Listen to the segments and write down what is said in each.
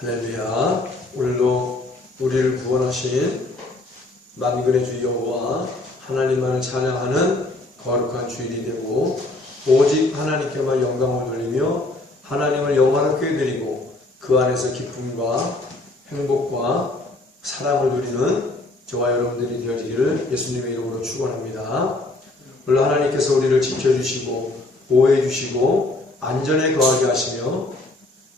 할렐루야. 오늘도 우리를 구원하신 만군의 주 여호와 하나님만을 찬양하는 거룩한 주일이 되고, 오직 하나님께만 영광을 돌리며 하나님을 영원하게 드리고 그 안에서 기쁨과 행복과 사랑을 누리는 저와 여러분들이 되어지기를 예수님의 이름으로 축원합니다. 물론 하나님께서 우리를 지켜주시고 보호해주시고 안전에 거하게 하시며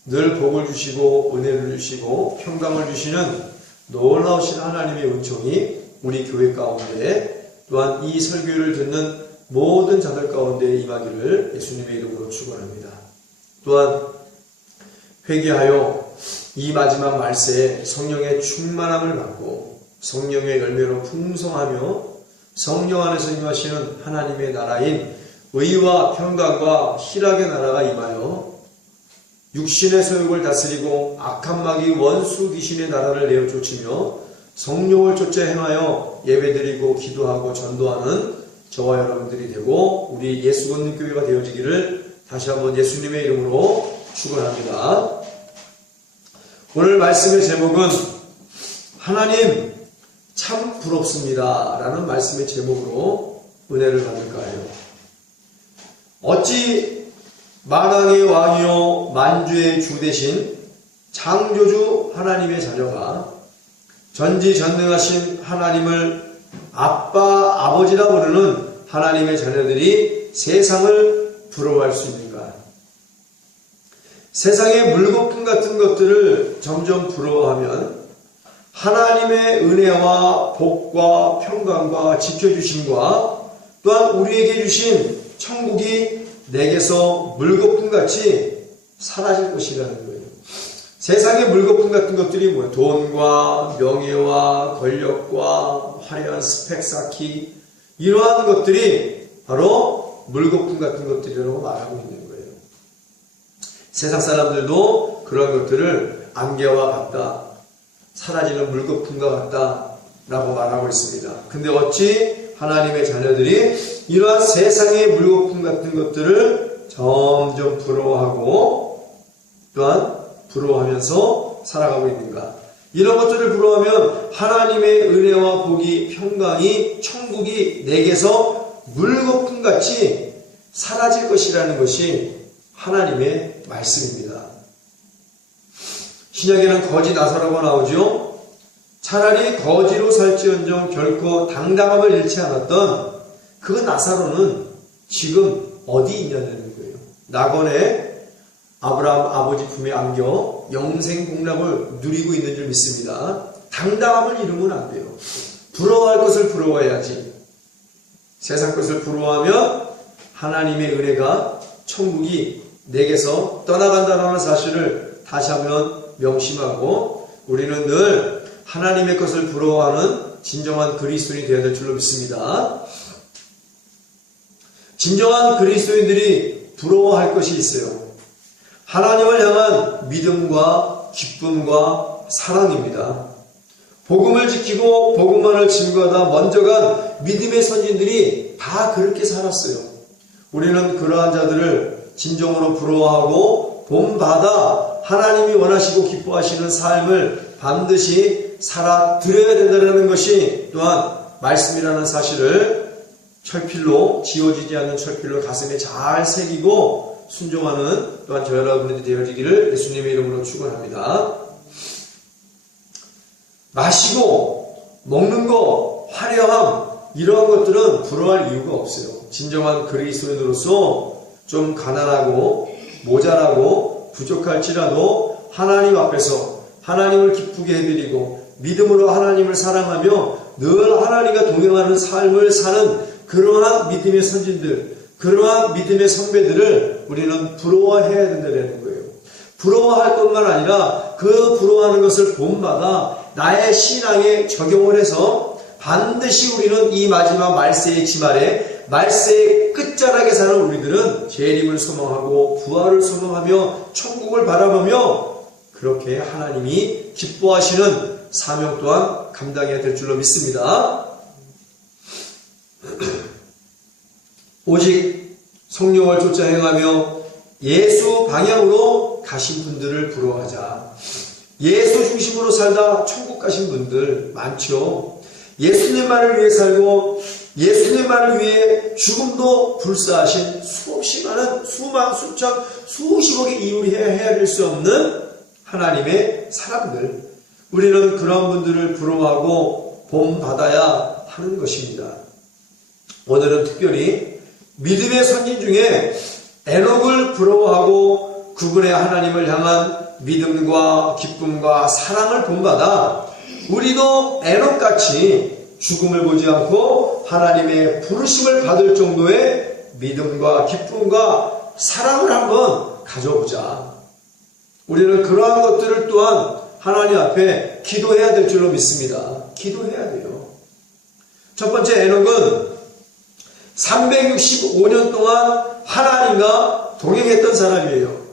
늘 복을 주시고 은혜를 주시고 평강을 주시는 놀라우신 하나님의 은총이 우리 교회 가운데, 또한 이 설교를 듣는 모든 자들 가운데 임하기를 예수님의 이름으로 축원합니다. 또한 회개하여 이 마지막 말세에 성령의 충만함을 받고 성령의 열매로 풍성하며 성령 안에서 임하시는 하나님의 나라인 의와 평강과 희락의 나라가 임하여 육신의 소욕을 다스리고 악한 마귀 원수 귀신의 나라를 내어 쫓으며 성령을 쫓아 행하여 예배드리고 기도하고 전도하는 저와 여러분들이 되고 우리 예수 믿는 교회가 되어지기를 다시 한번 예수님의 이름으로 축원합니다. 오늘 말씀의 제목은 하나님 참 부럽습니다 라는 말씀의 제목으로 은혜를 받을까 해요. 어찌 만왕의 왕이요 만주의 주 되신 창조주 하나님의 자녀가 전지전능하신 하나님을 아빠 아버지라 부르는 하나님의 자녀들이 세상을 부러워할 수 있는가? 세상의 물거품 같은 것들을 점점 부러워하면 하나님의 은혜와 복과 평강과 지켜주심과 또한 우리에게 주신 천국이 내게서 물거품같이 사라질 것이라는 거예요. 세상의 물거품 같은 것들이 뭐예요? 돈과 명예와 권력과 화려한 스펙 쌓기, 이러한 것들이 바로 물거품 같은 것들이라고 말하고 있는 거예요. 세상 사람들도 그런 것들을 안개와 같다, 사라지는 물거품과 같다 라고 말하고 있습니다. 근데 어찌 하나님의 자녀들이 이러한 세상의 물거품 같은 것들을 점점 부러워하고 또한 부러워하면서 살아가고 있는가? 이런 것들을 부러워하면 하나님의 은혜와 복이, 평강이, 천국이 내게서 물거품같이 사라질 것이라는 것이 하나님의 말씀입니다. 신약에는 거지 나사로가 나오죠. 차라리 거지로 살지언정 결코 당당함을 잃지 않았던 그 나사로는 지금 어디 있냐는 거예요. 낙원에 아브라함 아버지 품에 안겨 영생 공락을 누리고 있는 줄 믿습니다. 당당함을 잃으면 안 돼요. 부러워할 것을 부러워해야지. 세상 것을 부러워하면 하나님의 은혜가, 천국이 내게서 떠나간다는 사실을 다시 한번 명심하고 우리는 늘 하나님의 것을 부러워하는 진정한 그리스도인이 되어야 될 줄로 믿습니다. 진정한 그리스도인들이 부러워할 것이 있어요. 하나님을 향한 믿음과 기쁨과 사랑입니다. 복음을 지키고 복음만을 증거하다 먼저 간 믿음의 선진들이 다 그렇게 살았어요. 우리는 그러한 자들을 진정으로 부러워하고 본받아 하나님이 원하시고 기뻐하시는 삶을 반드시 살아드려야 된다는 것이 또한 말씀이라는 사실을 철필로, 지워지지 않는 철필로 가슴에 잘 새기고 순종하는 또한 저 여러분들이 되어지기를 예수님의 이름으로 축원합니다. 마시고 먹는 거, 화려함, 이러한 것들은 부러워할 이유가 없어요. 진정한 그리스도인으로서 좀 가난하고 모자라고 부족할지라도 하나님 앞에서 하나님을 기쁘게 해드리고 믿음으로 하나님을 사랑하며 늘 하나님과 동행하는 삶을 사는 그러한 믿음의 선진들, 그러한 믿음의 선배들을 우리는 부러워해야 된다는 거예요. 부러워할 것만 아니라 그 부러워하는 것을 본받아 나의 신앙에 적용을 해서 반드시 우리는 이 마지막 말세의 지말에, 말세의 끝자락에 사는 우리들은 재림을 소망하고 부활을 소망하며 천국을 바라보며 그렇게 하나님이 기뻐하시는 사명 또한 감당해야 될 줄로 믿습니다. 오직 성령을 쫓아 행하며 예수 방향으로 가신 분들을 부러워하자. 예수 중심으로 살다 천국 가신 분들 많죠. 예수님만을 위해 살고 예수님만을 위해 죽음도 불사하신 수없이 많은 수만 수천 수십억의 이율이 헤아릴 수 없는 하나님의 사람들, 우리는 그런 분들을 부러워하고 본받아야 하는 것입니다. 오늘은 특별히 믿음의 선진 중에 에녹을 부러워하고 그분의 하나님을 향한 믿음과 기쁨과 사랑을 본받아 우리도 에녹같이 죽음을 보지 않고 하나님의 부르심을 받을 정도의 믿음과 기쁨과 사랑을 한번 가져보자. 우리는 그러한 것들을 또한 하나님 앞에 기도해야 될 줄로 믿습니다. 기도해야 돼요. 첫 번째, 에녹은 365년 동안 하나님과 동행했던 사람이에요.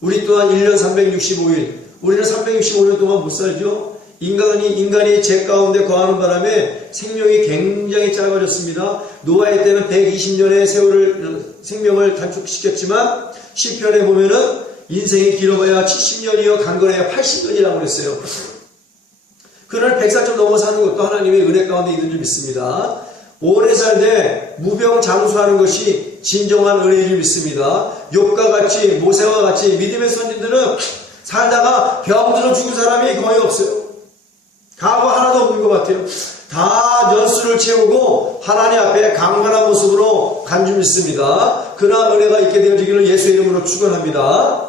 우리 또한 1년 365일, 우리는 365년 동안 못 살죠? 인간이 죄 가운데 거하는 바람에 생명이 굉장히 짧아졌습니다. 노아의 때는 120년의 생명을 단축시켰지만 시편에 보면은 인생이 길어봐야 70년이요 강건해야 80년이라고 그랬어요. 그를 100살 좀 넘어 사는 것도 하나님의 은혜 가운데 있는 줄 믿습니다. 오래 살되 무병장수하는 것이 진정한 은혜인 줄 믿습니다. 욥과 같이 모세와 같이 믿음의 선진들은 살다가 병들어 죽은 사람이 거의 없어요. 과거 하나도 없는 것 같아요. 다 연수를 채우고 하나님 앞에 강건한 모습으로 간 줄 믿습니다. 그러한 은혜가 있게 되어지기를 예수의 이름으로 축원합니다.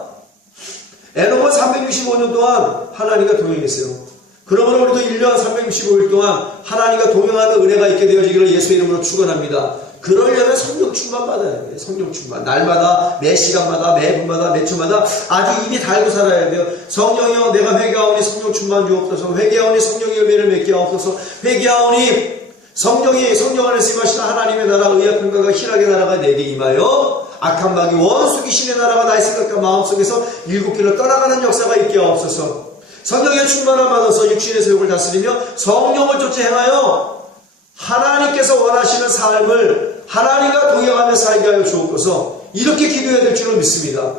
에녹은 365년 동안 하나님과 동행했어요. 그러므로 우리도 1년 365일 동안 하나님과 동행하는 은혜가 있게 되어지기를 예수의 이름으로 축원합니다. 그러려면 성령 충만 받아야 돼요. 성령 충만. 날마다, 매 시간마다, 매 분마다, 매 초마다 아주 입이 달고 살아야 돼요. 성령이여 내가 회개하오니 성령 충만 주옵소서. 회개하오니 성령의 열매를 맺게 하옵소서. 회개하오니 성령 안에서 임하시는 하나님의 나라 의와 평강과 희락의 나라가 내게 임하여 악한 마귀 원수 귀신의 나라가 나의 생각과 마음속에서 일곱 길로 떠나가는 역사가 있게 하옵소서. 성령의 충만을 받아서 육신의 세력을 다스리며 성령을 쫓아 행하여 하나님께서 원하시는 삶을 하나님과 동행하며 살게 하여 주옵소서. 이렇게 기도해야 될 줄로 믿습니다.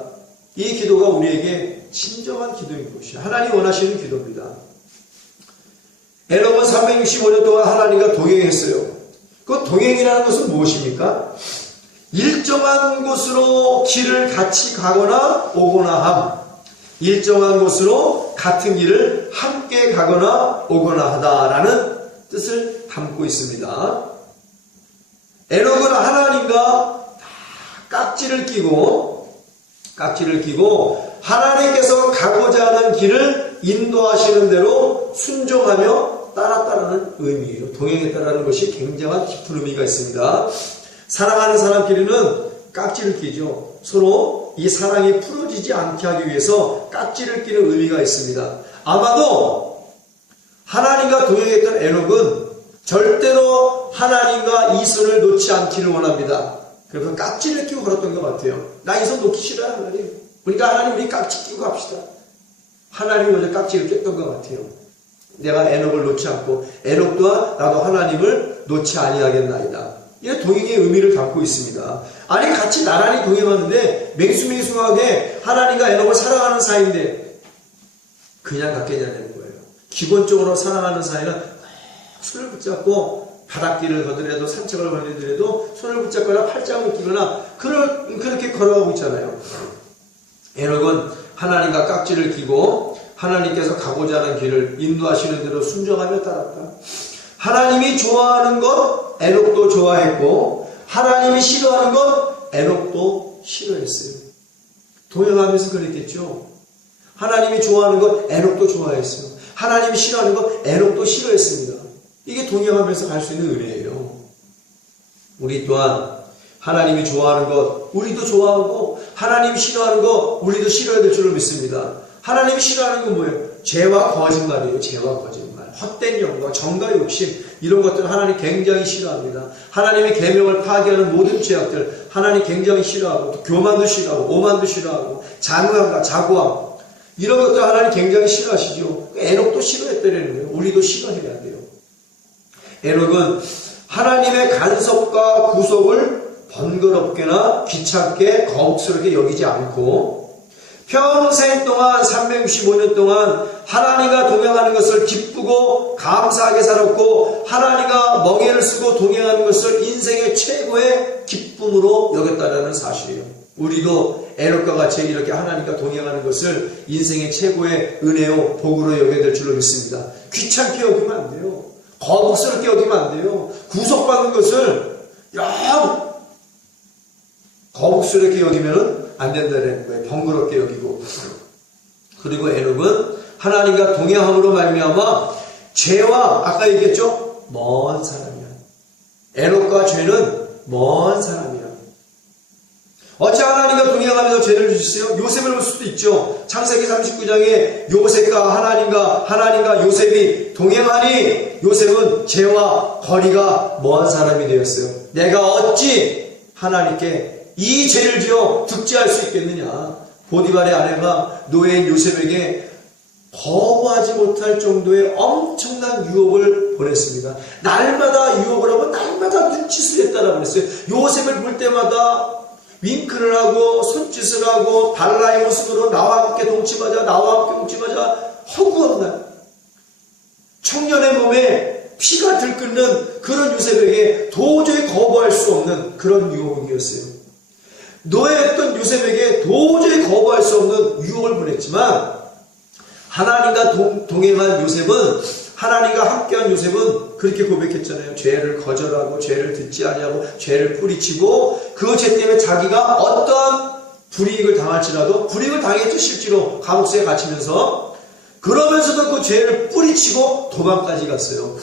이 기도가 우리에게 진정한 기도인 것이에요. 하나님 원하시는 기도입니다. 에녹은 365년 동안 하나님과 동행했어요. 그 동행이라는 것은 무엇입니까? 일정한 곳으로 길을 같이 가거나 오거나 함. 일정한 곳으로 같은 길을 함께 가거나 오거나 하다라는 뜻을 담고 있습니다. 에녹은 하나님과 깍지를 끼고 하나님께서 가고자 하는 길을 인도하시는 대로 순종하며 따랐다는 의미예요. 동행했다라는 것이 굉장한 깊은 의미가 있습니다. 사랑하는 사람끼리는 깍지를 끼죠. 서로 이 사랑이 풀어지지 않게 하기 위해서 깍지를 끼는 의미가 있습니다. 아마도 하나님과 동행했던 에녹은 절대로 하나님과 이 손을 놓지 않기를 원합니다. 그래서 깍지를 끼고 걸었던 것 같아요. 나 이 손 놓기 싫어요, 하나님. 그러니까 하나님 우리 깍지 끼고 갑시다. 하나님이 먼저 깍지를 꼈던 것 같아요. 내가 에녹을 놓지 않고 에녹 또한 나도 하나님을 놓지 아니하겠나이다. 이게 동행의 의미를 담고 있습니다. 아니 같이 나란히 동행하는데 맹수맹수하게 하나님과 에녹을 사랑하는 사이인데 그냥 갔겠냐는 거예요. 기본적으로 사랑하는 사이는 손을 붙잡고 바닷길을 걷더라도 산책을 걷더라도 손을 붙잡거나 팔짱을 끼거나 그렇게 걸어가고 있잖아요. 에녹은 하나님과 깍지를 끼고 하나님께서 가고자 하는 길을 인도하시는 대로 순종하며 따랐다. 하나님이 좋아하는 것 에녹도 좋아했고 하나님이 싫어하는 것 에녹도 싫어했어요. 동행하면서 그랬겠죠. 하나님이 좋아하는 것 에녹도 좋아했어요. 하나님이 싫어하는 것 에녹도 싫어했습니다. 이게 동행하면서 갈 수 있는 은혜예요. 우리 또한 하나님이 좋아하는 것 우리도 좋아하고 하나님이 싫어하는 것 우리도 싫어야 될 줄로 믿습니다. 하나님이 싫어하는 건 뭐예요? 죄와 거짓말이에요. 죄와 거짓말, 헛된 영광, 정과 욕심 이런 것들은 하나님 굉장히 싫어합니다. 하나님의 계명을 파괴하는 모든 죄악들 하나님 굉장히 싫어하고 또 교만도 싫어하고 오만도 싫어하고 잔혹함과 자고함 이런 것들 하나님 굉장히 싫어하시죠. 에녹도 싫어했다는 거예요. 우리도 싫어해야 돼요. 에녹은 하나님의 간섭과 구속을 번거롭게나 귀찮게 거북스럽게 여기지 않고 평생 동안 365년 동안 하나님과 동행하는 것을 기쁘고 감사하게 살았고 하나님과 멍에를 쓰고 동행하는 것을 인생의 최고의 기쁨으로 여겼다는 사실이에요. 우리도 에녹과 같이 이렇게 하나님과 동행하는 것을 인생의 최고의 은혜요 복으로 여겨야 될 줄로 믿습니다. 귀찮게 여기면 안 돼요. 거북스럽게 여기면 안 돼요. 구속받는 것을 거북스럽게 여기면 안 된다는 거예요. 번거롭게 여기고. 그리고 에녹은 하나님과 동행함으로 말미암아 죄와 아까 얘기했죠? 먼 사람이야. 에녹과 죄는 먼 사람이야. 어찌 하나님과 동행하면서 죄를 주셨어요? 요셉을 볼 수도 있죠. 창세기 39장에 요셉과 하나님과 요셉이 동행하니 요셉은 죄와 거리가 먼 사람이 되었어요. 내가 어찌 하나님께 이 죄를 지어 득죄할 수 있겠느냐. 보디발의 아내가 노예인 요셉에게 거부하지 못할 정도의 엄청난 유혹을 보냈습니다. 날마다 유혹을 하고 날마다 눈짓을 했다라고 그랬어요. 요셉을 볼 때마다 윙크를 하고 손짓을 하고 달라의 모습으로 나와 함께 동침하자 허구한 날 청년의 몸에 피가 들끓는 그런 요셉에게 도저히 거부할 수 없는 그런 유혹이었어요. 노예였던 요셉에게 도저히 거부할 수 없는 유혹을 보냈지만 하나님과 동행한 요셉은 하나님과 함께한 요셉은 그렇게 고백했잖아요. 죄를 거절하고 죄를 듣지 아니하고 죄를 뿌리치고 그 죄 때문에 자기가 어떠한 불이익을 당할지라도 불이익을 당했죠. 실제로 감옥소에 갇히면서 그러면서도 그 죄를 뿌리치고 도망까지 갔어요.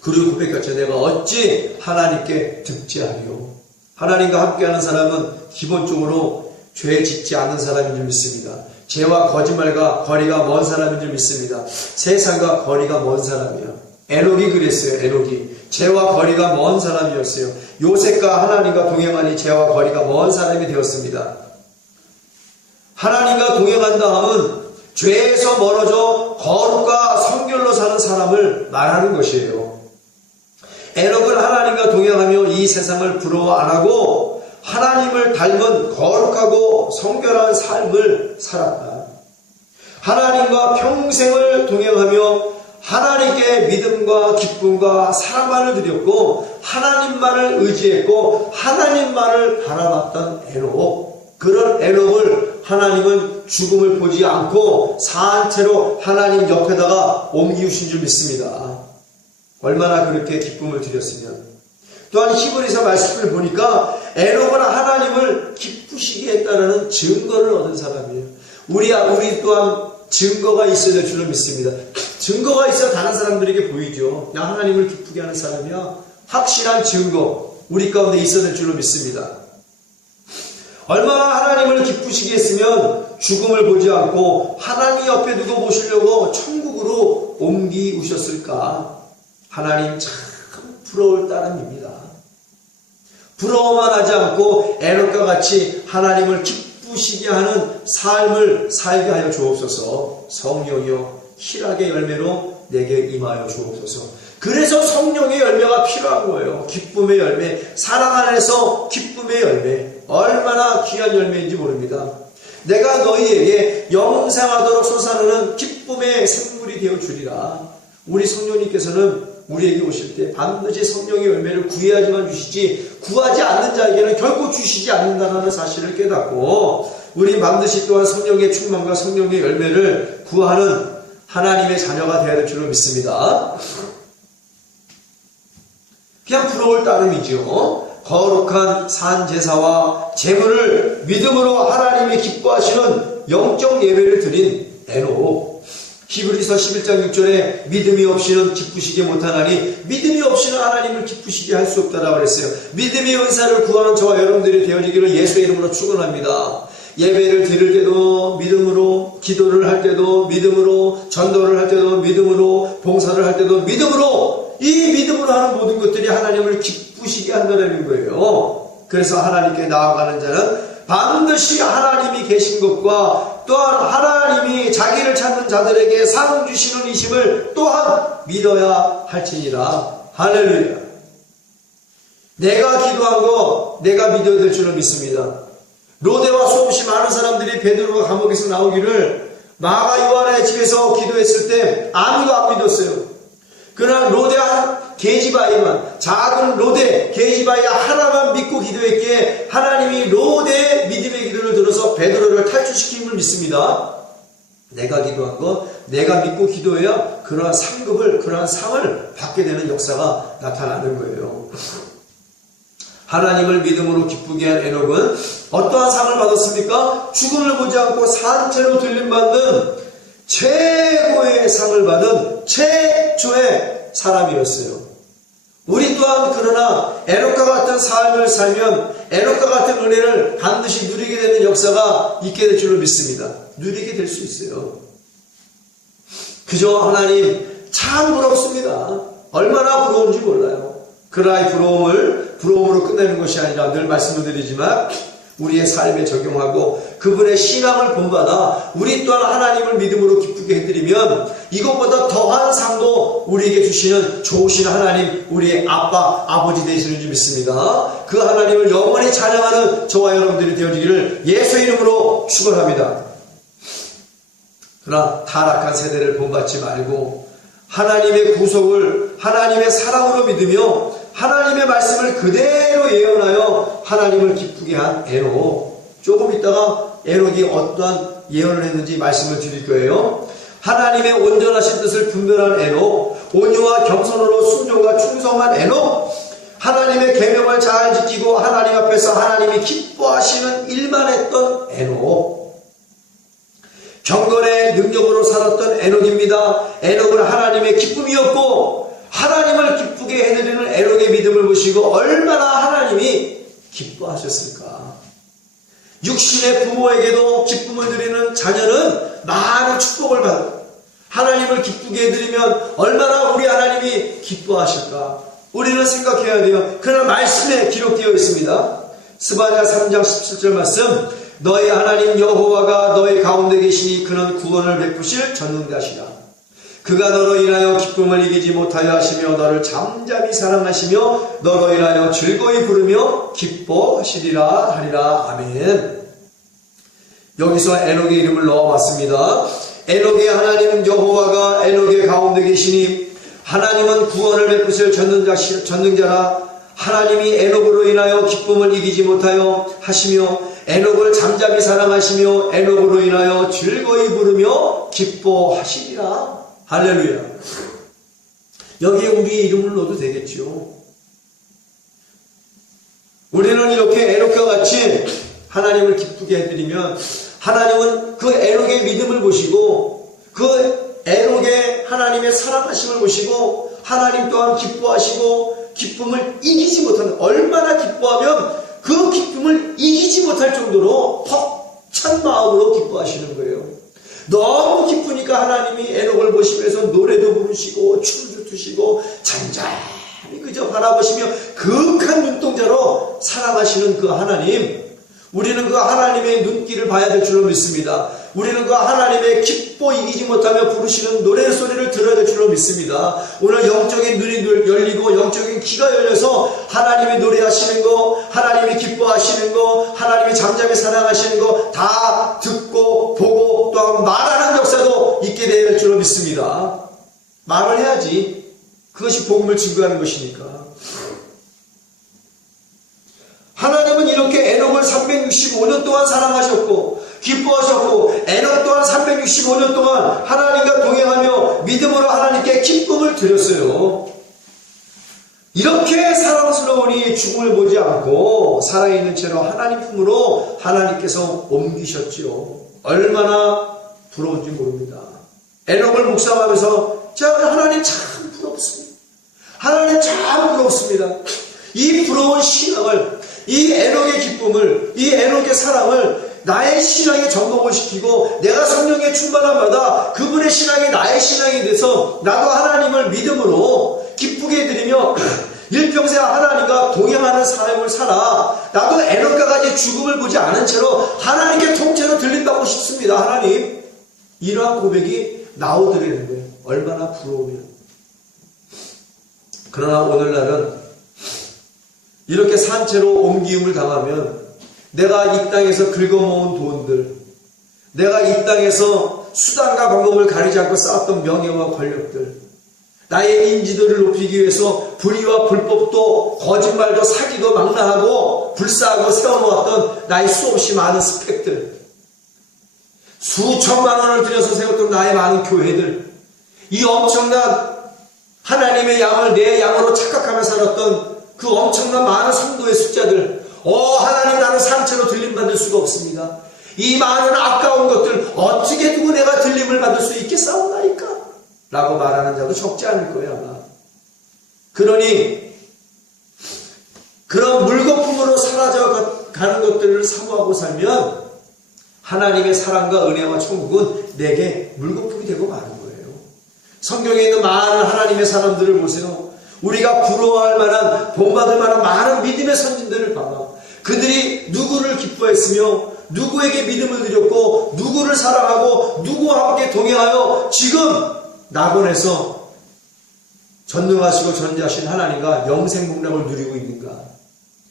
그리고 고백했죠. 내가 어찌 하나님께 득죄하리요. 하나님과 함께하는 사람은 기본적으로 죄 짓지 않는 사람인 줄 믿습니다. 죄와 거짓말과 거리가 먼 사람인 줄 믿습니다. 세상과 거리가 먼 사람이에요. 에녹이 그랬어요. 에녹이 죄와 거리가 먼 사람이었어요. 요셉과 하나님과 동행하니 죄와 거리가 먼 사람이 되었습니다. 하나님과 동행한 다음은 죄에서 멀어져 거룩과 성결로 사는 사람을 말하는 것이에요. 에녹은 하나님과 동행하며 이 세상을 부러워 안 하고 하나님을 닮은 거룩하고 성결한 삶을 살았다. 하나님과 평생을 동행하며 하나님께 믿음과 기쁨과 사랑만을 드렸고 하나님만을 의지했고 하나님만을 바라봤던 에녹. 그런 에녹을 하나님은 죽음을 보지 않고 산 채로 하나님 옆에다가 옮기우신 줄 믿습니다. 얼마나 그렇게 기쁨을 드렸으면. 또한 히브리서 말씀을 보니까 에녹은 하나님을 기쁘시게 했다는 증거를 얻은 사람이에요. 우리 또한 증거가 있어야 될 줄로 믿습니다. 증거가 있어야 다른 사람들에게 보이죠. 나 하나님을 기쁘게 하는 사람이야. 확실한 증거 우리 가운데 있어야 될 줄로 믿습니다. 얼마나 하나님을 기쁘시게 했으면 죽음을 보지 않고 하나님 옆에 두고 보시려고 천국으로 옮기우셨을까. 하나님 참 부러울 따름입니다. 부러워만 하지 않고 에녹과 같이 하나님을 기쁘시게 하는 삶을 살게 하여 주옵소서. 성령이여 희락의 열매로 내게 임하여 주옵소서. 그래서 성령의 열매가 필요한 거예요. 기쁨의 열매, 사랑 안에서 기쁨의 열매. 얼마나 귀한 열매인지 모릅니다. 내가 너희에게 영생하도록 솟아나는 기쁨의 생물이 되어 주리라. 우리 성령님께서는 우리에게 오실 때 반드시 성령의 열매를 구해야지만 주시지 구하지 않는 자에게는 결코 주시지 않는다는 사실을 깨닫고 우리 반드시 또한 성령의 충만과 성령의 열매를 구하는 하나님의 자녀가 되어야 될 줄로 믿습니다. 그냥 부러울 따름이죠. 거룩한 산제사와 제물을 믿음으로 하나님이 기뻐하시는 영적 예배를 드린 에녹. 히브리서 11장 6절에 믿음이 없이는 기쁘시게 못하나니 믿음이 없이는 하나님을 기쁘시게 할 수 없다라고 그랬어요. 믿음의 은사를 구하는 저와 여러분들이 되어지기를 예수의 이름으로 축원합니다. 예배를 드릴 때도 믿음으로, 기도를 할 때도 믿음으로, 전도를 할 때도 믿음으로, 봉사를 할 때도 믿음으로, 이 믿음으로 하는 모든 것들이 하나님을 기쁘시게 한다는 거예요. 그래서 하나님께 나아가는 자는 반드시 하나님이 계신 것과 또한 하나님이 자기를 찾는 자들에게 상 주시는 이심을 또한 믿어야 할지니라. 할렐루야. 내가 기도한 거 내가 믿어야 될 줄을 믿습니다. 로데와 수없이 많은 사람들이 제자들이 베드로가 감옥에서 나오기를 마가 요한의 집에서 기도했을 때 아무도 안 믿었어요. 그러나 로데 게지바이만, 작은 로데 게지바이 하나만 믿고 기도했기에 하나님이 로데의 믿음의 기도를 들어서 베드로를 탈출시킴을 믿습니다. 내가 기도한 것, 내가 믿고 기도해야 그러한 상급을, 그러한 상을 받게 되는 역사가 나타나는 거예요. 하나님을 믿음으로 기쁘게 한 에녹은 어떠한 상을 받았습니까? 죽음을 보지 않고 산채로 들림받는 최고의 상을 받은 최초의 사람이었어요. 우리 또한 그러나 에녹과 같은 삶을 살면 에녹과 같은 은혜를 반드시 누리게 되는 역사가 있게 될 줄로 믿습니다. 누리게 될 수 있어요. 그저 하나님 참 부럽습니다. 얼마나 부러운지 몰라요. 그러나 이 부러움으로 끝내는 것이 아니라 늘 말씀을 드리지만 우리의 삶에 적용하고 그분의 신앙을 본받아 우리 또한 하나님을 믿음으로 기쁘게 해드리면 이것보다 더한 상도 우리에게 주시는 좋으신 하나님, 우리의 아빠, 아버지 되시는 줄 믿습니다. 그 하나님을 영원히 찬양하는 저와 여러분들이 되어지기를 예수의 이름으로 축원합니다. 그러나 타락한 세대를 본받지 말고 하나님의 구속을 하나님의 사랑으로 믿으며 하나님의 말씀을 그대로 예언하여 하나님을 기쁘게 한 에녹. 조금 있다가 에녹이 어떠한 예언을 했는지 말씀을 드릴 거예요. 하나님의 온전하신 뜻을 분별한 에녹, 온유와 겸손으로 순종과 충성한 에녹, 하나님의 계명을 잘 지키고 하나님 앞에서 하나님이 기뻐하시는 일만 했던 에녹, 경건의 능력으로 살았던 에녹입니다. 에녹은 하나님의 기쁨이었고 하나님을 기쁘게 해드리는 에녹의 믿음을 보시고 얼마나 하나님이 기뻐하셨을까. 육신의 부모에게도 기쁨을 드리는 자녀는 많은 축복을 받고 하나님을 기쁘게 해드리면 얼마나 우리 하나님이 기뻐하실까. 우리는 생각해야 돼요. 그런 말씀에 기록되어 있습니다. 스바냐 3장 17절 말씀, 너희 하나님 여호와가 너희 가운데 계시니 그는 구원을 베푸실 전능자시라. 그가 너로 인하여 기쁨을 이기지 못하여 하시며 너를 잠잠히 사랑하시며 너로 인하여 즐거이 부르며 기뻐하시리라 하리라. 아멘. 여기서 에녹의 이름을 넣어봤습니다. 에녹의 하나님 여호와가 에녹의 가운데 계시니 하나님은 구원을 베푸실 전능자라. 하나님이 에녹으로 인하여 기쁨을 이기지 못하여 하시며 에녹을 잠잠히 사랑하시며 에녹으로 인하여 즐거이 부르며 기뻐하시리라. 할렐루야. 여기에 우리의 이름을 넣어도 되겠죠. 우리는 이렇게 에녹과 같이 하나님을 기쁘게 해드리면 하나님은 그 에녹의 믿음을 보시고 그 에녹의 하나님의 사랑하심을 보시고 하나님 또한 기뻐하시고 기쁨을 이기지 못하는, 얼마나 기뻐하면 그 기쁨을 이기지 못할 정도로 벅찬 마음으로 기뻐하시는 거예요. 너무 기쁘니까 하나님이 에녹을 보시면서 노래도 부르시고 춤도 추시고 잠잠히 그저 바라보시며 극한 눈동자로 사랑하시는 그 하나님, 우리는 그 하나님의 눈길을 봐야 될 줄로 믿습니다. 우리는 그 하나님의 기뻐 이기지 못하며 부르시는 노래소리를 들어야 될 줄로 믿습니다. 오늘 영적인 눈이 열리고 영적인 귀가 열려서 하나님이 노래하시는 거, 하나님이 기뻐하시는 거, 하나님이 잠잠히 사랑하시는 거 다 듣고 보고 또한 말하는 역사도 있게 될 줄로 믿습니다. 말을 해야지. 그것이 복음을 증거하는 것이니까. 하나님은 이렇게 에녹을 365년 동안 사랑하셨고 기뻐하셨고 에녹 또한 365년 동안 하나님과 동행하며 믿음으로 하나님께 기쁨을 드렸어요. 이렇게 사랑스러우니 죽음을 보지 않고 살아있는 채로 하나님 품으로 하나님께서 옮기셨지요. 얼마나 부러운지 모릅니다. 에녹을 묵상하면서 제가 하나님 참 부럽습니다. 하나님 참 부럽습니다. 이 부러운 신앙을, 이 에녹의 기쁨을, 이 에녹의 사랑을 나의 신앙에 접목을 시키고 내가 성령의 충만함마다 그분의 신앙이 나의 신앙이 돼서 나도 하나님을 믿음으로 기쁘게 해드리며 일평생 하나님과 동행하는 삶을 살아 나도 에녹과 같이 죽음을 보지 않은 채로 하나님께 통째로 들림받고 싶습니다. 하나님, 이러한 고백이 나오드리는 거예요. 얼마나 부러우면. 그러나 오늘날은 이렇게 산채로 옮기움을 당하면 내가 이 땅에서 긁어모은 돈들, 내가 이 땅에서 수단과 방법을 가리지 않고 쌓았던 명예와 권력들, 나의 인지도를 높이기 위해서 불의와 불법도 거짓말도 사기도 망라하고 불사하고 세워놓았던 나의 수없이 많은 스펙들, 수천만 원을 들여서 세웠던 나의 많은 교회들, 이 엄청난 하나님의 양을 내 양으로 착각하며 살았던 그 엄청난 많은 성도의 숫자들, 하나님, 나는 상처로 들림받을 수가 없습니다. 이 많은 아까운 것들 어떻게 두고 내가 들림을 받을 수 있겠사옵나이까? 라고 말하는 자도 적지 않을 거예요, 아마. 그러니 그런 물거품으로 사라져가는 것들을 사모하고 살면 하나님의 사랑과 은혜와 천국은 내게 물거품이 되고 마는 거예요. 성경에 있는 많은 하나님의 사람들을 보세요. 우리가 부러워할 만한, 본받을 만한 많은 믿음의 선진들을 봐봐. 그들이 누구를 기뻐했으며 누구에게 믿음을 드렸고 누구를 사랑하고 누구와 함께 동행하여 지금 낙원에서 전능하시고 전지하신 하나님과 영생복락을 누리고 있는가?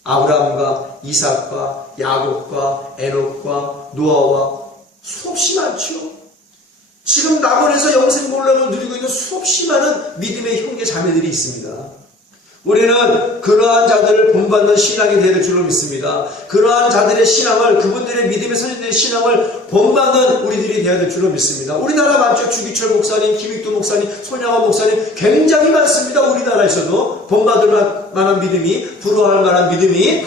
아브라함과 이삭과 야곱과 에녹과 노아와 수없이 많죠. 지금 낙원에서 영생복락을 누리고 있는 수없이 많은 믿음의 형제 자매들이 있습니다. 우리는 그러한 자들을 본받는 신앙이 될 줄로 믿습니다. 그러한 자들의 신앙을, 그분들의 믿음의 선진들의 신앙을 본받는 우리들이 되어야 될 줄로 믿습니다. 우리나라 많죠. 주기철 목사님, 김익두 목사님, 손양원 목사님 굉장히 많습니다. 우리나라에서도 본받을 만한 믿음이, 부러워할 만한 믿음이,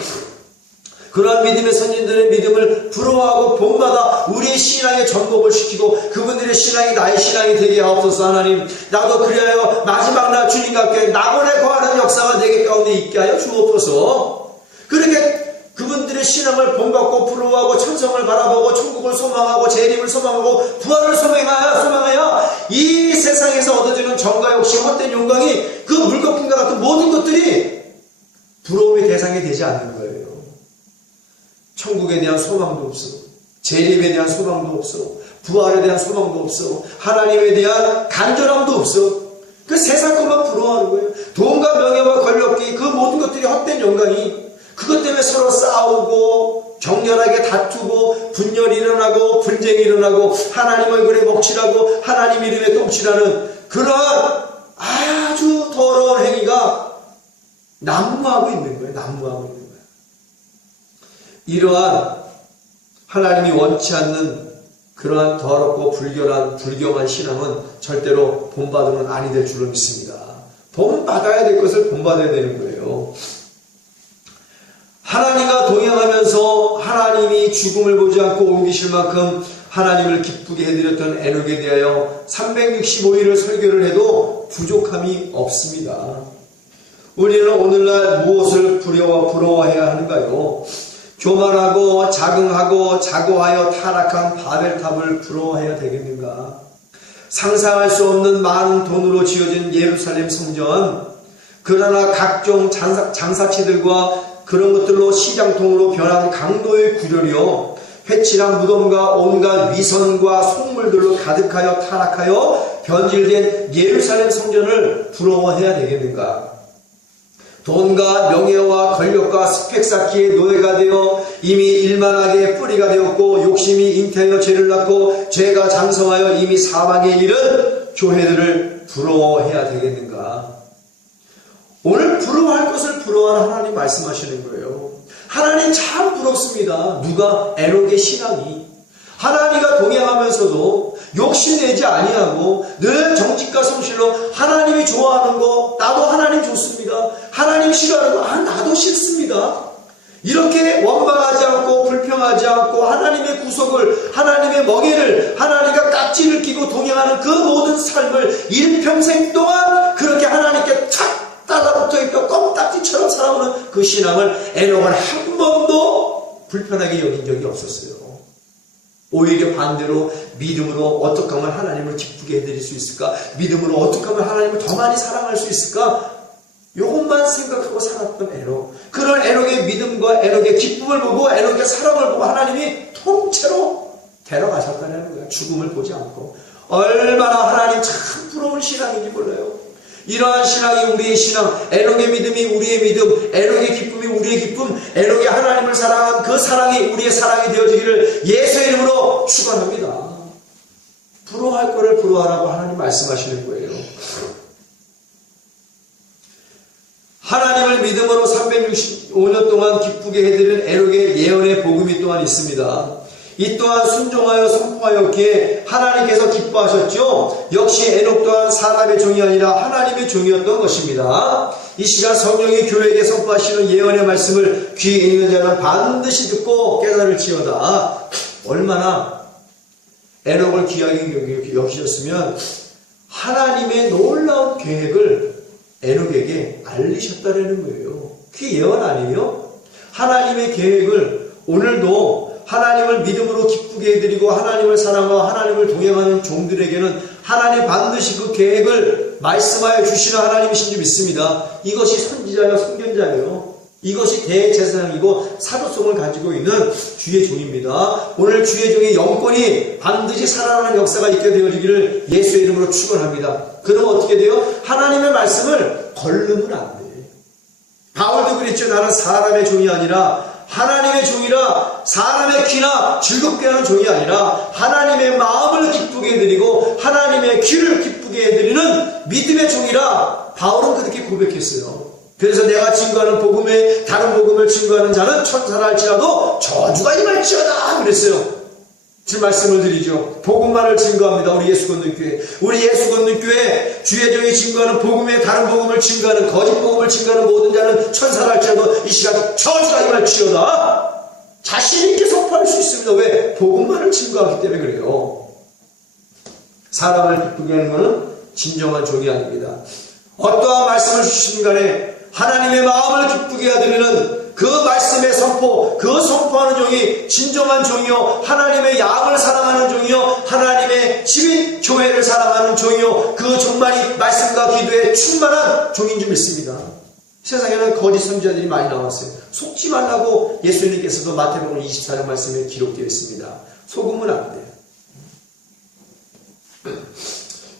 그러한 믿음의 선진들의 믿음을 부러워하고 본받아 우리의 신앙에 접목을 시키고 그분들의 신앙이 나의 신앙이 되게 하옵소서. 하나님, 나도 그리하여 마지막 날 주님과 함께 낙원에 거하는 역사가 내게 가운데 있게 하여 주옵소서. 그렇게 그분들의 신앙을 본받고 부러워하고 천성을 바라보고 천국을 소망하고 재림을 소망하고 부활을 소망하여 이 세상에서 얻어지는 정과 욕심, 헛된 영광이 그 물거품과 같은 모든 것들이 부러움의 대상이 되지 않는 거예요. 천국에 대한 소망도 없어. 재림에 대한 소망도 없어. 부활에 대한 소망도 없어. 하나님에 대한 간절함도 없어. 그 세상 것만 부러워하는 거예요. 돈과 명예와 권력이 그 모든 것들이 헛된 영광이 그것 때문에 서로 싸우고 격렬하게 다투고 분열이 일어나고 분쟁이 일어나고 하나님 얼굴에 먹칠하고 하나님 이름에 똥칠하는 그러한 아주 더러운 행위가 난무하고 있는 거예요. 난무하고 있는 거예요. 이러한 하나님이 원치 않는 그러한 더럽고 불경한 신앙은 절대로 본받으면 아니 될 줄로 믿습니다. 본받아야 될 것을 본받아야 되는 거예요. 하나님과 동행하면서 하나님이 죽음을 보지 않고 옮기실 만큼 하나님을 기쁘게 해드렸던 에녹에 대하여 365일을 설교를 해도 부족함이 없습니다. 우리는 오늘날 무엇을 부러워해야 하는가요? 교만하고 자긍하고 자고하여 타락한 바벨탑을 부러워해야 되겠는가? 상상할 수 없는 많은 돈으로 지어진 예루살렘 성전, 그러나 각종 장사치들과 그런 것들로 시장통으로 변한 강도의 구렬이요, 회칠한 무덤과 온갖 위선과 속물들로 가득하여 타락하여 변질된 예루살렘 성전을 부러워해야 되겠는가? 돈과 명예와 권력과 스펙 쌓기의 노예가 되어 이미 일만하게 뿌리가 되었고 욕심이 잉태하여 죄를 낳고 죄가 장성하여 이미 사망에 이른 교회들을 부러워해야 되겠는가? 오늘 부러워할 것을 부러워하는 하나님 말씀하시는 거예요. 하나님 참 부럽습니다. 누가? 에녹의 신앙이 하나님과 동행하면서도 욕심내지 아니하고 늘 정직과 성실로 하나님이 좋아하는 거 나도 하나님 좋습니다. 하나님 싫어하는 거 나도 싫습니다. 이렇게 원망하지 않고 불평하지 않고 하나님의 구속을, 하나님의 멍에를, 하나님과 깍지를 끼고 동행하는 그 모든 삶을 일평생 동안 그렇게 하나님께 탁 달라붙어있고 껌딱지처럼 살아오는 그 신앙을 에녹은 한 번도 불편하게 여긴 적이 없었어요. 오히려 반대로 믿음으로 어떻게 하면 하나님을 기쁘게 해드릴 수 있을까? 믿음으로 어떻게 하면 하나님을 더 많이 사랑할 수 있을까? 이것만 생각하고 살았던 에녹. 그런 에녹의 믿음과 에녹의 기쁨을 보고 에녹의 사랑을 보고 하나님이 통째로 데려가셨다는 거예요. 죽음을 보지 않고. 얼마나 하나님 참 부러운 신앙인지 몰라요. 이러한 신앙이 우리의 신앙, 에녹의 믿음이 우리의 믿음, 에녹의 기쁨이 우리의 기쁨, 에녹이 하나님을 사랑한 그 사랑이 우리의 사랑이 되어지기를 예수의 이름으로 축원합니다. 부러워할 거를 부러워하라고 하나님 말씀하시는 거예요. 하나님을 믿음으로 365년 동안 기쁘게 해드린 에녹의 예언의 복음이 또한 있습니다. 이 또한 순종하여 선포하였기에 하나님께서 기뻐하셨죠. 역시 에녹 또한 사람의 종이 아니라 하나님의 종이었던 것입니다. 이 시간 성령이 교회에게 선포하시는 예언의 말씀을 귀에 있는 자는 반드시 듣고 깨달을지어다. 얼마나 에녹을 귀하게 여기셨으면 하나님의 놀라운 계획을 에녹에게 알리셨다는 거예요. 그게 예언 아니에요? 하나님의 계획을 오늘도 하나님을 믿음으로 기쁘게 해드리고 하나님을 사랑하고 하나님을 동행하는 종들에게는 하나님 반드시 그 계획을 말씀하여 주시는 하나님이신 줄 믿습니다. 이것이 선지자요 선견자예요. 이것이 대제사장이고 사도성을 가지고 있는 주의 종입니다. 오늘 주의 종의 영권이 반드시 살아나는 역사가 있게 되어지기를 예수의 이름으로 축원합니다. 그럼 어떻게 돼요? 하나님의 말씀을 걸르면 안 돼. 바울도 그랬죠. 나는 사람의 종이 아니라 하나님의 종이라 사람의 귀나 즐겁게 하는 종이 아니라 하나님의 마음을 기쁘게 해드리고 하나님의 귀를 기쁘게 해드리는 믿음의 종이라 바울은 그렇게 고백했어요. 그래서 내가 증거하는 복음에 다른 복음을 증거하는 자는 천사라 할지라도 저주가 임할지어다 그랬어요. 지금 말씀을 드리죠. 복음만을 증거합니다. 우리 예수 걷는 교회. 우리 예수 걷는 교회 주의 종이 증거하는 복음에 다른 복음을 증거하는 거짓 복음을 증거하는 모든 자는 천사라 할지라도 이 시간 저주가 임할지어다. 자신 있게 선포할 수 있습니다. 왜? 복음만을 증거하기 때문에 그래요. 사람을 기쁘게 하는 것은 진정한 종이 아닙니다. 어떠한 말씀을 주시든 간에 하나님의 마음을 기쁘게 하드리는 그 말씀의 선포, 그 선포하는 종이 진정한 종이요 하나님의 양을 사랑하는 종이요 하나님의 집인 교회를 사랑하는 종이요 그 종만이 말씀과 기도에 충만한 종인 줄 믿습니다. 세상에는 거짓 선지자들이 많이 나왔어요. 속지 말라고 예수님께서도 마태복음 24장 말씀에 기록되어 있습니다. 속으면 안 돼요.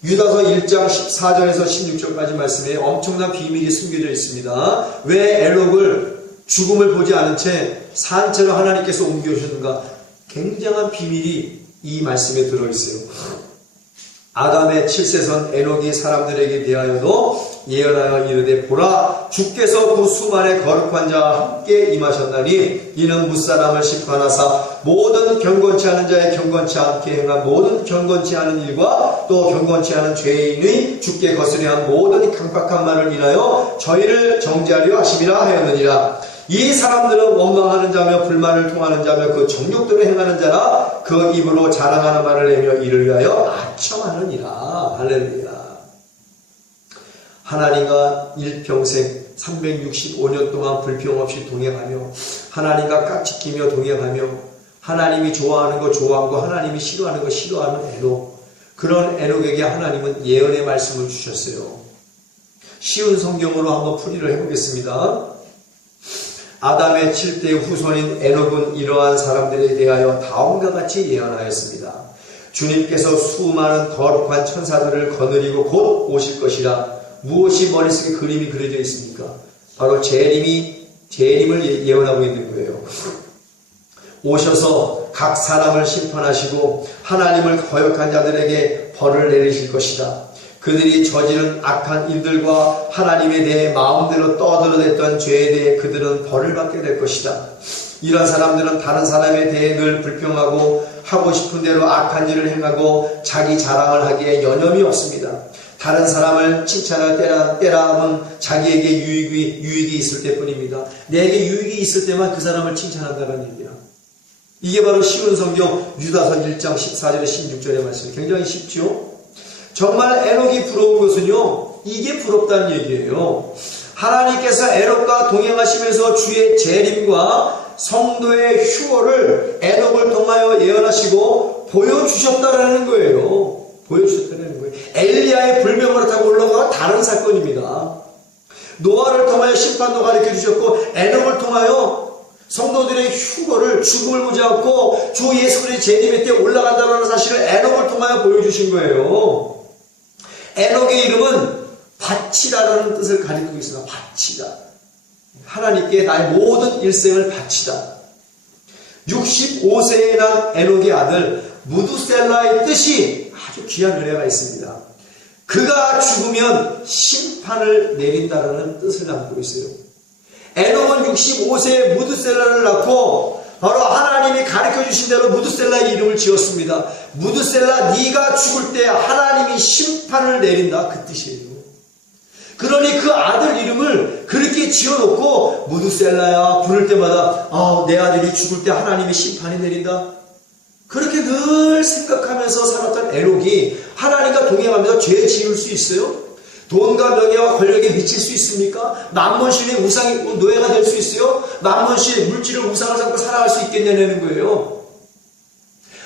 유다서 1장 14절에서 16절까지 말씀에 엄청난 비밀이 숨겨져 있습니다. 왜 에녹을 죽음을 보지 않은 채 산채로 하나님께서 옮겨오셨는가? 굉장한 비밀이 이 말씀에 들어있어요. 아담의 7세선 에녹이 사람들에게 대하여도 예언하여 이르되 보라 주께서 그 수만의 거룩한 자와 함께 임하셨나니 이는 무사람을 심판하사 모든 경건치 않은 자의 경건치 않게 행한 모든 경건치 않은 일과 또 경건치 않은 죄인의 주께 거스려 한 모든 강박한 말을 인하여 저희를 정죄하려 하심이라 하였느니라. 이 사람들은 원망하는 자며 불만을 통하는 자며 그 정욕대로 행하는 자라 그 입으로 자랑하는 말을 내며 이를 위하여 아첨하느니라. 할렐루야. 하나님과 일평생 365년 동안 불평 없이 동행하며 하나님과 깍지끼며 동행하며 하나님이 좋아하는 거 좋아하고 하나님이 싫어하는 거 싫어하는 에녹, 그런 에녹에게 하나님은 예언의 말씀을 주셨어요. 쉬운 성경으로 한번 풀이를 해보겠습니다. 아담의 7대 후손인 에녹은 이러한 사람들에 대하여 다음과 같이 예언하였습니다. 주님께서 수많은 거룩한 천사들을 거느리고 곧 오실 것이라. 무엇이 머릿속에 그림이 그려져 있습니까? 바로 재림을 예언하고 있는 거예요. 오셔서 각 사람을 심판하시고 하나님을 거역한 자들에게 벌을 내리실 것이다. 그들이 저지른 악한 일들과 하나님에 대해 마음대로 떠들어댔던 죄에 대해 그들은 벌을 받게 될 것이다. 이런 사람들은 다른 사람에 대해 늘 불평하고 하고 싶은 대로 악한 일을 행하고 자기 자랑을 하기에 여념이 없습니다. 다른 사람을 칭찬할 때라면 자기에게 유익이 있을 때뿐입니다. 내게 유익이 있을 때만 그 사람을 칭찬한다는 얘기야. 이게 바로 쉬운 성경 유다서 1장 14절에 16절의 말씀. 굉장히 쉽죠? 정말 에녹이 부러운 것은요, 이게 부럽다는 얘기예요. 하나님께서 에녹과 동행하시면서 주의 재림과 성도의 휴거를 에녹을 통하여 예언하시고 보여주셨다라는 거예요. 보여주셨다는 거예요. 엘리야의 불병으로 타고 올라가 다른 사건입니다. 노아를 통하여 심판도 가르쳐 주셨고 에녹을 통하여 성도들의 휴거를 죽음을 보지 않고 주 예수 그리스도의 재림의 때 올라간다는 사실을 에녹을 통하여 보여주신 거예요. 에녹의 이름은 밭이라는 뜻을 가리키고 있습니다. 밭이다. 하나님께 나의 모든 일생을 바치다. 65세에 난 에녹의 아들 무두셀라의 뜻이 아주 귀한 은혜가 있습니다. 그가 죽으면 심판을 내린다라는 뜻을 담고 있어요. 에녹은 65세에 무두셀라를 낳고 바로 하나님이 가르쳐 주신 대로 무두셀라의 이름을 지었습니다. 무두셀라, 네가 죽을 때 하나님이 심판을 내린다, 그 뜻이에요. 그러니 그 아들 이름을 그렇게 지어놓고 무두셀라야 부를 때마다 내 아들이 죽을 때 하나님의 심판이 내린다, 그렇게 늘 생각하면서 살았던 에녹이 하나님과 동행하면서 죄 지을 수 있어요? 돈과 명예와 권력에 미칠 수 있습니까? 만몬신의 우상이 노예가 될 수 있어요? 만몬신의 물질을 우상을 삼고 살아갈 수 있겠냐는 거예요.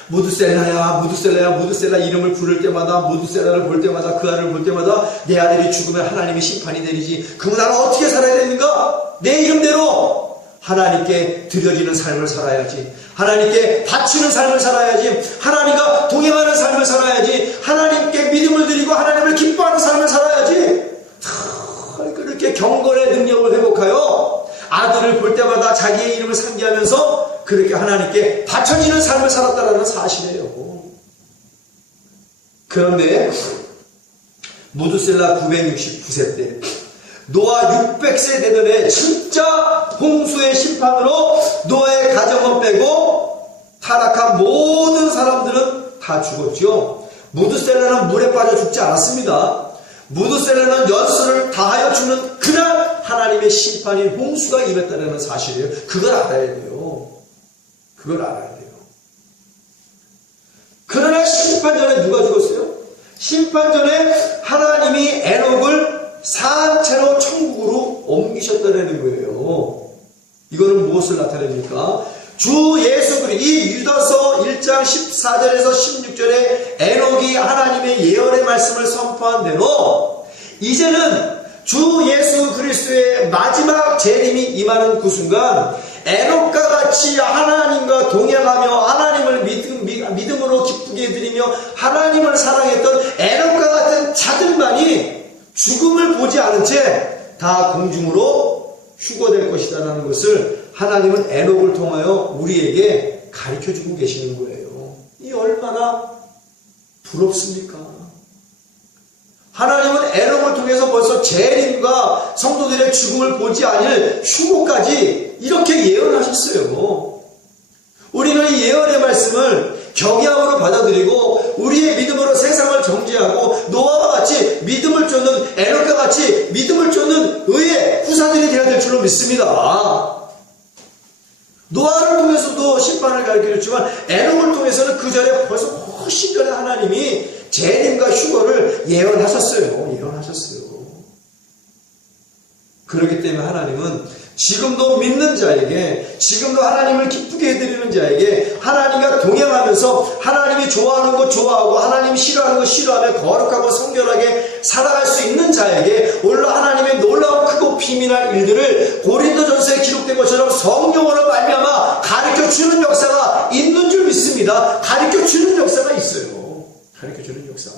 무두셀라야, 무두셀라야, 무두셀라 이름을 부를 때마다, 무두셀라를 볼 때마다, 그 아들을 볼 때마다 내 아들이 죽으면 하나님의 심판이 내리지. 그럼 나는 어떻게 살아야 되는가? 내 이름대로 하나님께 드려지는 삶을 살아야지. 하나님께 바치는 삶을 살아야지. 하나님과 동행하는 삶을 살아야지. 하나님께 믿음을 드리고 하나님을 기뻐하는 삶을 살아야지. 그렇게 경건의 능력을 회복하여 아들을 볼 때마다 자기의 이름을 상기하면서 그렇게 하나님께 바쳐지는 삶을 살았다는 사실이에요. 그런데 무두셀라 969세 때 노아 600세 되던 해 진짜 홍수의 심판으로 노아의 가정은 빼고 타락한 모든 사람들은 다 죽었죠. 무두셀라는 물에 빠져 죽지 않았습니다. 무두셀라는 연수를 다하여 죽는 그날 하나님의 심판인 홍수가 임했다는 사실이에요. 그걸 알아야 돼요. 그걸 알아야 돼요. 그러나 심판 전에 누가 죽었어요? 심판 전에 하나님이 에녹을 산채로 천국으로 옮기셨다는 거예요. 이거는 무엇을 나타냅니까? 주 예수 그리스도, 이 유다서 1장 14절에서 16절에 에녹이 하나님의 예언의 말씀을 선포한 대로 이제는 주 예수 그리스도의 마지막 재림이 임하는 그 순간 에녹과 같이 하나님과 동행하며 하나님을 믿음으로 기쁘게 드리며 하나님을 사랑했던 에녹과 같은 자들만이 죽음을 보지 않은 채 다 공중으로 휴거될 것이다라는 것을 하나님은 에녹을 통하여 우리에게 가르쳐주고 계시는 거예요. 이 얼마나 부럽습니까? 하나님은 에녹을 통해서 벌써 재림과 성도들의 죽음을 보지 않을 휴거까지 이렇게 예언하셨어요. 우리는 이 예언의 말씀을 경외함으로 받아들이고 우리의 믿음으로 세상을 정죄하고 노아와 같이 믿음을 쫓는 에녹과 같이 믿음을 쫓는 의의 후사들이 되어야 될 줄로 믿습니다. 노아를 통해서도 심판을 가르쳐줬지만 에녹을 통해서는 그 전에 벌써 훨씬 전에 하나님이 재림과 휴거를 예언하셨어요. 그렇기 때문에 하나님은 지금도 믿는 자에게, 지금도 하나님을 기쁘게 해드리는 자에게 하나님과 동행하면서 하나님이 좋아하는 것 좋아하고 하나님이 싫어하는 것 싫어하며 거룩하고 성결하게 살아갈 수 있는 자에게 오늘 하나님의 놀라운 크고 비밀한 일들을 고린도전서에 기록된 것처럼 성령으로 말미암아 가르쳐주는 역사가 있는 줄 믿습니다. 가르쳐주는 역사가 있어요. 가르쳐주는 역사가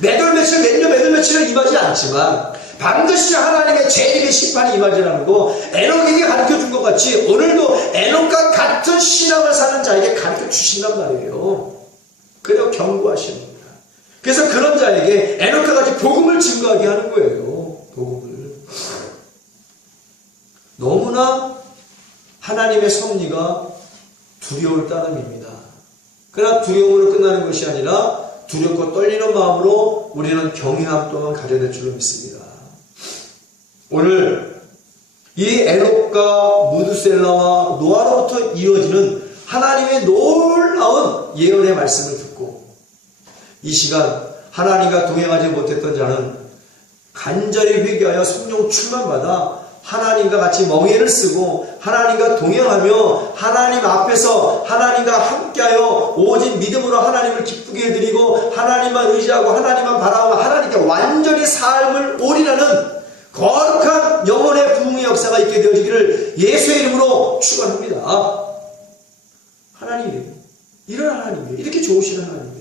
매달 며칠 매달 며칠은 임하지 않지만 반드시 하나님의 재림의 심판이 임하지라는 거 에녹에게 가르쳐준 것 같이 오늘도 에녹과 같은 신앙을 사는 자에게 가르쳐주신단 말이에요. 그래서 경고하시는 겁니다. 그래서 그런 자에게 에녹과 같이 복음을 증거하게 하는 거예요. 복음을. 너무나 하나님의 섭리가 두려울 따름입니다. 그러나 두려움으로 끝나는 것이 아니라 두렵고 떨리는 마음으로 우리는 경외함 또한 가져야 될 줄로 믿습니다. 오늘 이 에녹과 무두셀라와 노아로부터 이어지는 하나님의 놀라운 예언의 말씀을 듣고 이 시간 하나님과 동행하지 못했던 자는 간절히 회개하여 성령 충만받아 하나님과 같이 멍에를 쓰고 하나님과 동행하며 하나님 앞에서 하나님과 함께하여 오직 믿음으로 하나님을 기쁘게 해드리고 하나님만 의지하고 하나님만 바라보고 하나님께 완전히 삶을 올인하는 거룩한 영혼의 부흥의 역사가 있게 되어지기를 예수의 이름으로 축원합니다. 하나님이에요. 이런 하나님이에요. 이렇게 좋으신 하나님이에요.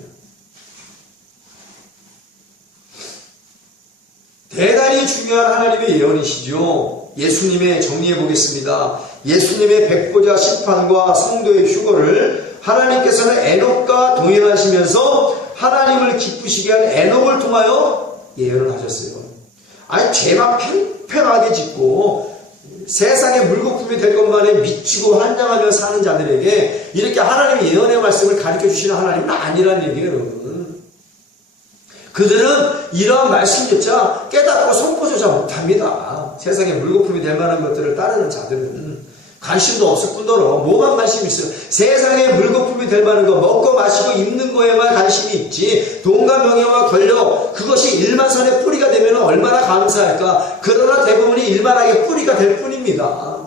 대단히 중요한 하나님의 예언이시죠. 예수님의 정리해 보겠습니다. 예수님의 백보자 심판과 성도의 휴거를 하나님께서는 에녹과 동행하시면서 하나님을 기쁘시게 한 에녹을 통하여 예언을 하셨어요. 아니 죄만 팽팽하게 짓고 세상에 물거품이 될 것만에 미치고 환장하며 사는 자들에게 이렇게 하나님의 예언의 말씀을 가르쳐 주시는 하나님은 아니라는 얘기예요, 여러분. 그들은 이러한 말씀조차 깨닫고 선포조차 못합니다. 세상에 물거품이 될 만한 것들을 따르는 자들은 관심도 없을 뿐더러 뭐만 관심이 있어요? 세상에 물거품이 될 만한 거 먹고 마시고 입는 거에만 관심이 있지 돈과 명예와 권력 그것이 일만선의 뿌리가 되면 얼마나 감사할까. 그러나 대부분이 일만하게 뿌리가 될 뿐입니다.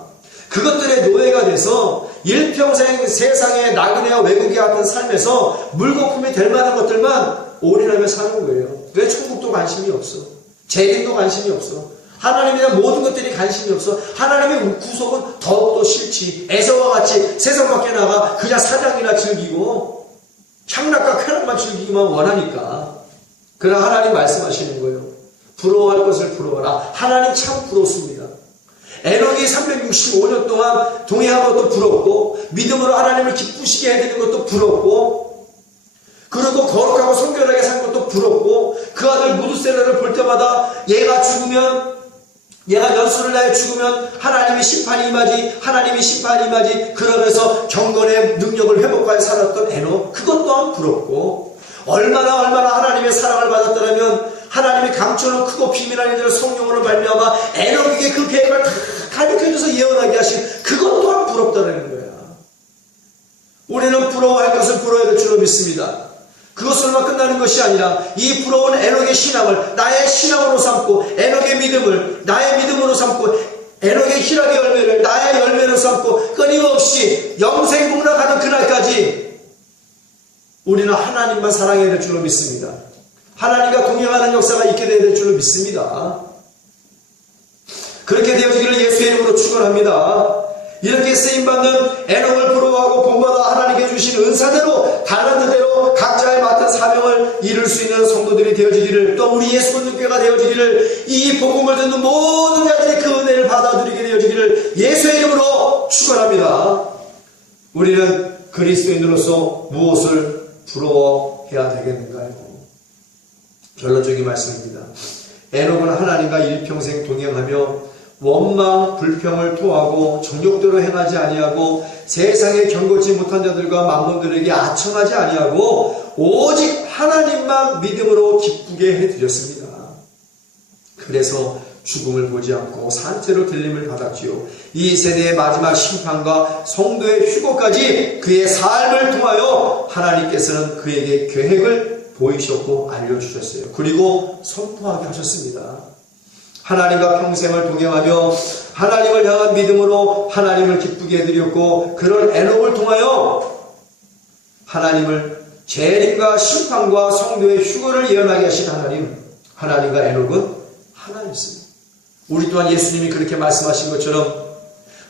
그것들의 노예가 돼서 일평생 세상의 나그네와 외국인 같은 삶에서 물거품이 될 만한 것들만 올인하며 사는 거예요. 왜 천국도 관심이 없어? 재림도 관심이 없어? 하나님에 대한 모든 것들이 관심이 없어. 하나님의 구속은 더욱더 싫지. 에서와 같이 세상 밖에 나가 그냥 사냥이나 즐기고 향락과 쾌락만 즐기기만 원하니까. 그러나 하나님 말씀하시는 거예요. 부러워할 것을 부러워라. 하나님 참 부럽습니다. 에녹이 365년 동안 동행한 것도 부럽고 믿음으로 하나님을 기쁘시게 해드리는 것도 부럽고 그리고 거룩하고 성결하게 산 것도 부럽고 그 아들 무두셀라를 볼 때마다 얘가 연수를 나에 죽으면 하나님의 심판이 임하지 그러면서 경건의 능력을 회복하여 살았던 에녹 그것 또한 부럽고 얼마나 하나님의 사랑을 받았더라면 하나님의 강조는 크고 비밀한 일들을 성령으로 말미암아 에녹에게 그 계획을 다 가르쳐줘서 예언하게 하신 그것 또한 부럽다는 거야. 우리는 부러워할 것을 부러워야 될 줄로 믿습니다. 그것으로만 끝나는 것이 아니라 이 부러운 에녹의 신앙을 나의 신앙으로 삼고 에녹의 믿음을 나의 믿음으로 삼고 에녹의 희락의 열매를 나의 열매로 삼고 끊임없이 영생복락하는 그날까지 우리는 하나님만 사랑해야 될 줄로 믿습니다. 하나님과 동행하는 역사가 있게 되어야 될 줄로 믿습니다. 그렇게 되어지기를 예수의 이름으로 축원합니다. 이렇게 쓰임받는 에녹을 부러워하고 본받아 하나님께 주신 은사대로 달란트대로 각자의 맡은 사명을 이룰 수 있는 성도들이 되어지기를 또 우리 예수 믿는 교회가 되어지기를 이 복음을 듣는 모든 자들이 그 은혜를 받아들이게 되어지기를 예수의 이름으로 축원합니다. 우리는 그리스도인으로서 무엇을 부러워해야 되겠는가요? 결론적인 말씀입니다. 에녹은 하나님과 일평생 동행하며 원망, 불평을 토하고 정욕대로 행하지 아니하고 세상에 경고치 못한 자들과 만몬들에게 아첨하지 아니하고 오직 하나님만 믿음으로 기쁘게 해드렸습니다. 그래서 죽음을 보지 않고 산채로 들림을 받았지요. 이 세대의 마지막 심판과 성도의 휴거까지 그의 삶을 통하여 하나님께서는 그에게 계획을 보이셨고 알려주셨어요. 그리고 선포하게 하셨습니다. 하나님과 평생을 동행하며 하나님을 향한 믿음으로 하나님을 기쁘게 해드렸고 그런 에녹을 통하여 하나님을 재림과 심판과 성도의 휴거를 예언하게 하신 하나님과 에녹은 하나였습니다. 우리 또한 예수님이 그렇게 말씀하신 것처럼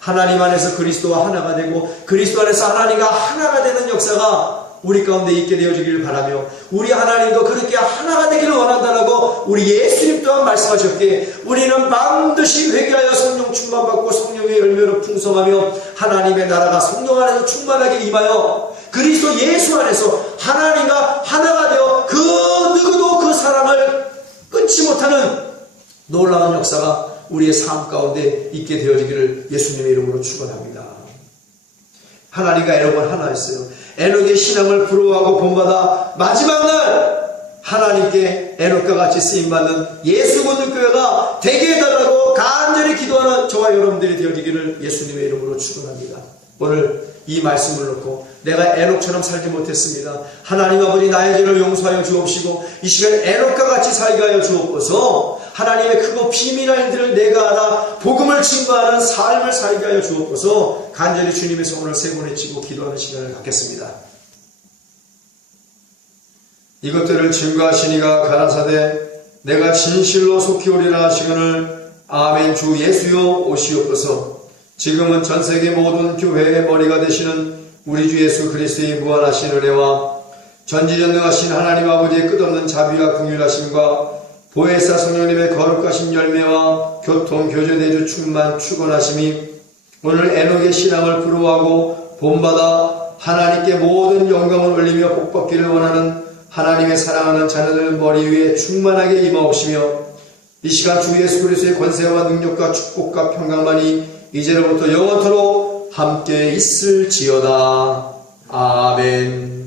하나님 안에서 그리스도와 하나가 되고 그리스도 안에서 하나님과 하나가 되는 역사가 우리 가운데 있게 되어지기를 바라며 우리 하나님도 그렇게 하나가 되기를 원한다라고 우리 예수님 또한 말씀하셨기에 우리는 반드시 회개하여 성령 충만받고 성령의 열매로 풍성하며 하나님의 나라가 성령 안에서 충만하게 임하여 그리스도 예수 안에서 하나님과 하나가 되어 그 누구도 그 사랑을 끊지 못하는 놀라운 역사가 우리의 삶 가운데 있게 되어지기를 예수님의 이름으로 축원합니다. 하나님과 에녹은 하나였어요. 에녹의 신앙을 부러워하고 본받아 마지막 날 하나님께 에녹과 같이 쓰임받는 예수 믿는 교회가 되게 해달라고 간절히 기도하는 저와 여러분들이 되어지기를 예수님의 이름으로 축원합니다. 오늘 이 말씀을 놓고 내가 에녹처럼 살지 못했습니다. 하나님 아버지 나의 죄를 용서하여 주옵시고 이 시간 에녹과 같이 살게 하여 주옵소서. 하나님의 크고 비밀한 일들을 내가 알아 복음을 증거하는 삶을 살게 하여 주옵소서. 간절히 주님의 성원을 세 번 외치고 기도하는 시간을 갖겠습니다. 이것들을 증거하시니가 가라사대 내가 진실로 속히 오리라 하시거늘 아멘. 주 예수여 오시옵소서. 지금은 전세계 모든 교회의 머리가 되시는 우리 주 예수 그리스도의 무한하신 은혜와 전지전능하신 하나님 아버지의 끝없는 자비와 긍휼하심과 보혜사 성령님의 거룩하신 열매와 교통, 교제, 내주, 충만, 축원하심이 오늘 에녹의 신앙을 부러워하고 본받아 하나님께 모든 영광을 올리며 복받기를 원하는 하나님의 사랑하는 자녀들 머리 위에 충만하게 임하옵시며 이 시간 주 예수 그리스도의 권세와 능력과 축복과 평강만이 이제로부터 영원토록 함께 있을지어다. 아멘.